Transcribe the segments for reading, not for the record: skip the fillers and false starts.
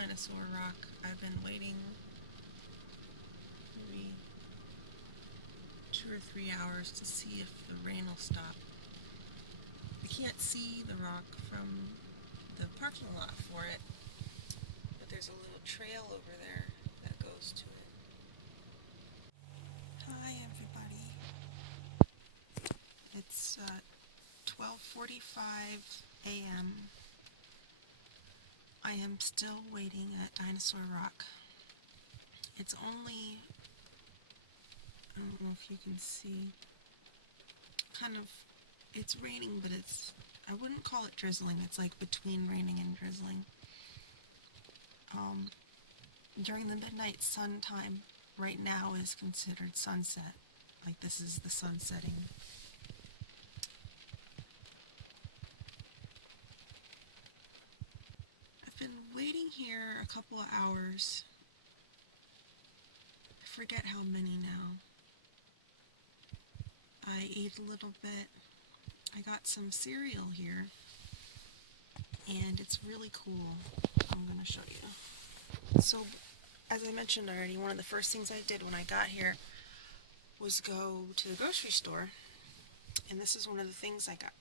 Dinosaur Rock. I've been waiting maybe 2 or 3 hours to see if the rain will stop. I can't see the rock from the parking lot for it, but there's a little trail over there that goes to it. Hi everybody. It's 12:45 a.m. I am still waiting at Dinosaur Rock. It's only, I don't know if you can see, kind of, it's raining, but I wouldn't call it drizzling. It's like between raining and drizzling. During the midnight sun time, right now is considered sunset. Like this is the sun setting. I've been waiting here a couple of hours. I forget how many now. I ate a little bit. I got some cereal here, and it's really cool. I'm going to show you. So, as I mentioned already, one of the first things I did when I got here was go to the grocery store, and this is one of the things I got.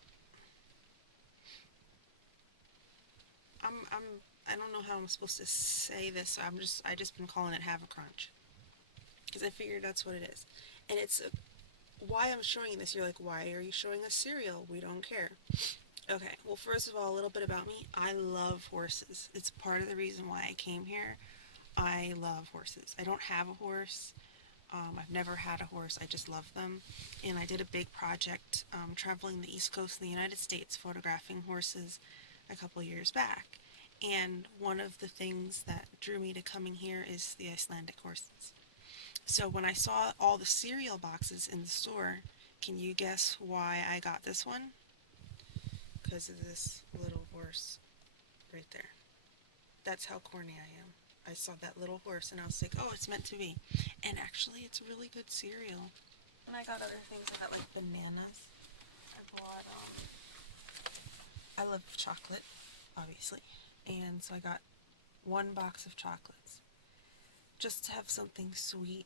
I don't know how I'm supposed to say this. I just been calling it Have a Crunch, because I figured that's what it is. And it's why I'm showing you this. You're like, why are you showing us cereal? We don't care. Okay, well, first of all, a little bit about me. I love horses. It's part of the reason why I came here. I love horses. I don't have a horse. I've never had a horse. I just love them. And I did a big project traveling the East Coast of the United States, photographing horses a couple years back. And one of the things that drew me to coming here is the Icelandic horses. So when I saw all the cereal boxes in the store, can you guess why I got this one? Because of this little horse right there. That's how corny I am. I saw that little horse and I was like, oh, it's meant to be. And actually, it's really good cereal. And I got other things. I got like bananas. I bought, I love chocolate, obviously. And so I got one box of chocolates. Just to have something sweet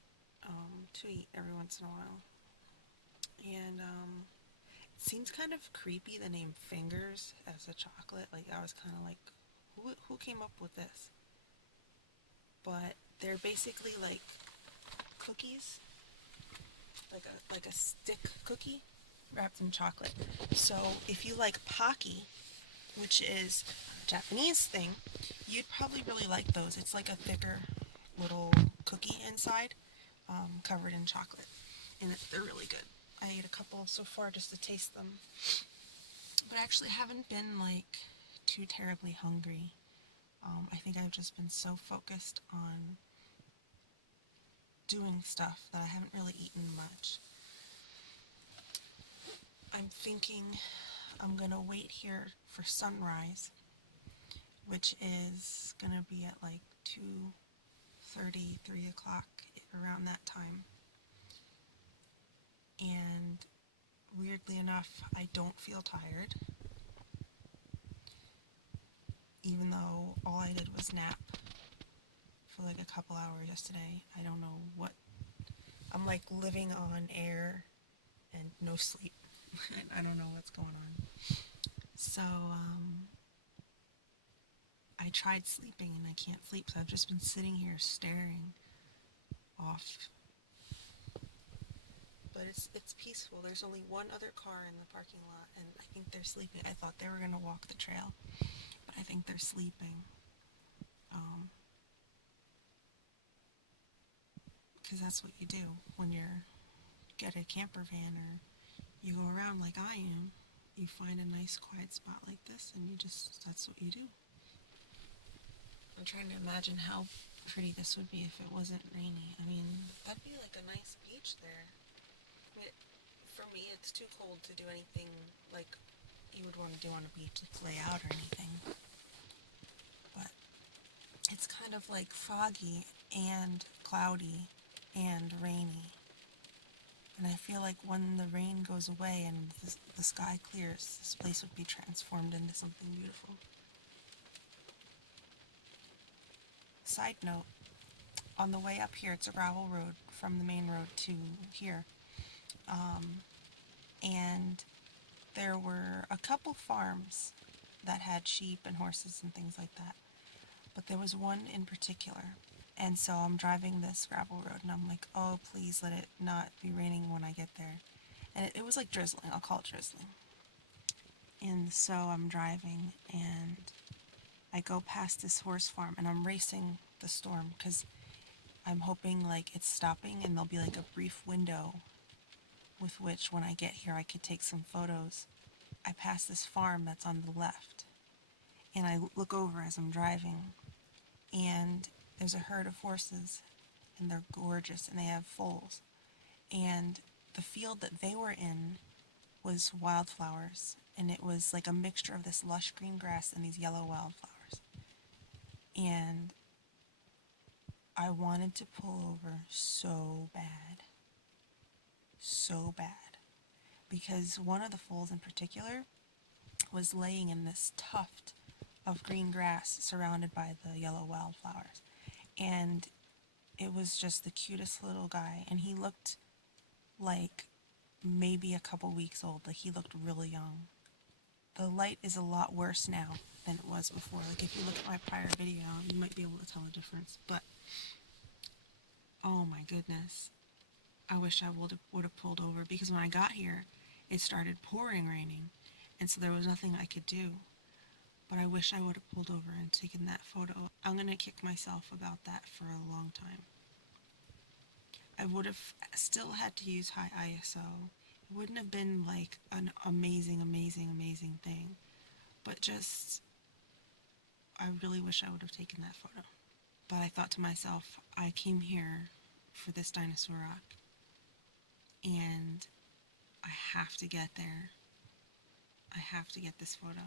to eat every once in a while. And it seems kind of creepy, the name Fingers as a chocolate. Like, I was kind of like, who came up with this? But they're basically like cookies, like a stick cookie wrapped in chocolate. So if you like Pocky, which is a Japanese thing, you'd probably really like those. It's like a thicker little cookie inside, covered in chocolate, and they're really good. I ate a couple so far just to taste them, but I actually haven't been like too terribly hungry. I think I've just been so focused on doing stuff that I haven't really eaten much. I'm thinking I'm gonna wait here for sunrise, which is gonna be at like 2:30, 3 o'clock, around that time. And weirdly enough, I don't feel tired, even though all I did was nap for like a couple hours yesterday. I don't know what, I'm like living on air and no sleep. I don't know what's going on. So, I tried sleeping and I can't sleep, so I've just been sitting here staring off. But it's peaceful. There's only one other car in the parking lot, and I think they're sleeping. I thought they were gonna walk the trail, but I think they're sleeping. Because that's what you do when you're get a camper van or you go around like I am. You find a nice quiet spot like this, and that's what you do. I'm trying to imagine how pretty this would be if it wasn't rainy. I mean, that'd be like a nice beach there. But for me, it's too cold to do anything like you would want to do on a beach, like lay out or anything. But it's kind of like foggy and cloudy and rainy. And I feel like when the rain goes away and the sky clears, this place would be transformed into something beautiful. Side note, on the way up here, it's a gravel road from the main road to here. And there were a couple farms that had sheep and horses and things like that. But there was one in particular. And so I'm driving this gravel road and I'm like, oh, please let it not be raining when I get there. And it was like drizzling. I'll call it drizzling. And so I'm driving and I go past this horse farm and I'm racing the storm because I'm hoping like it's stopping and there'll be like a brief window with which when I get here I could take some photos. I pass this farm that's on the left and I look over as I'm driving and there's a herd of horses and they're gorgeous and they have foals. And the field that they were in was wildflowers and it was like a mixture of this lush green grass and these yellow wildflowers. And I wanted to pull over so bad. So bad. Because one of the foals in particular was laying in this tuft of green grass surrounded by the yellow wildflowers. And it was just the cutest little guy. And he looked like maybe a couple weeks old. Like he looked really young. The light is a lot worse now than it was before. Like if you look at my prior video, you might be able to tell the difference. But oh my goodness, I wish I would have pulled over because when I got here, it started pouring raining, and so there was nothing I could do. But I wish I would have pulled over and taken that photo. I'm gonna kick myself about that for a long time. I would have still had to use high ISO. It wouldn't have been like an amazing, amazing, amazing thing. But just, I really wish I would have taken that photo. But I thought to myself, I came here for this dinosaur rock. And I have to get there. I have to get this photo.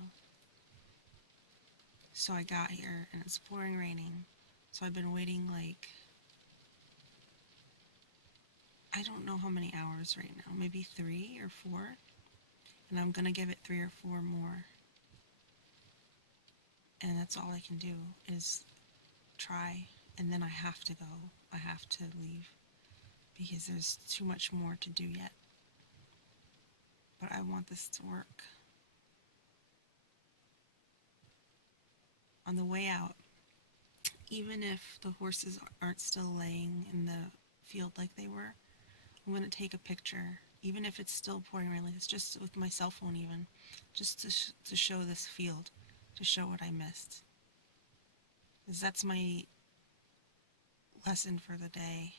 So I got here and it's pouring raining. So I've been waiting like, I don't know how many hours right now, maybe 3 or 4. And I'm gonna give it 3 or 4 more. And that's all I can do is try. And then I have to go. I have to leave because there's too much more to do yet. But I want this to work. On the way out, even if the horses aren't still laying in the field like they were, I'm going to take a picture, even if it's still pouring rain like this, just with my cell phone even, just to show this field, to show what I missed. Because that's my lesson for the day,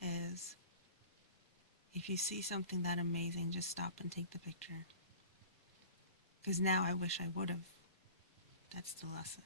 is if you see something that amazing, just stop and take the picture. Because now I wish I would have. That's the lesson.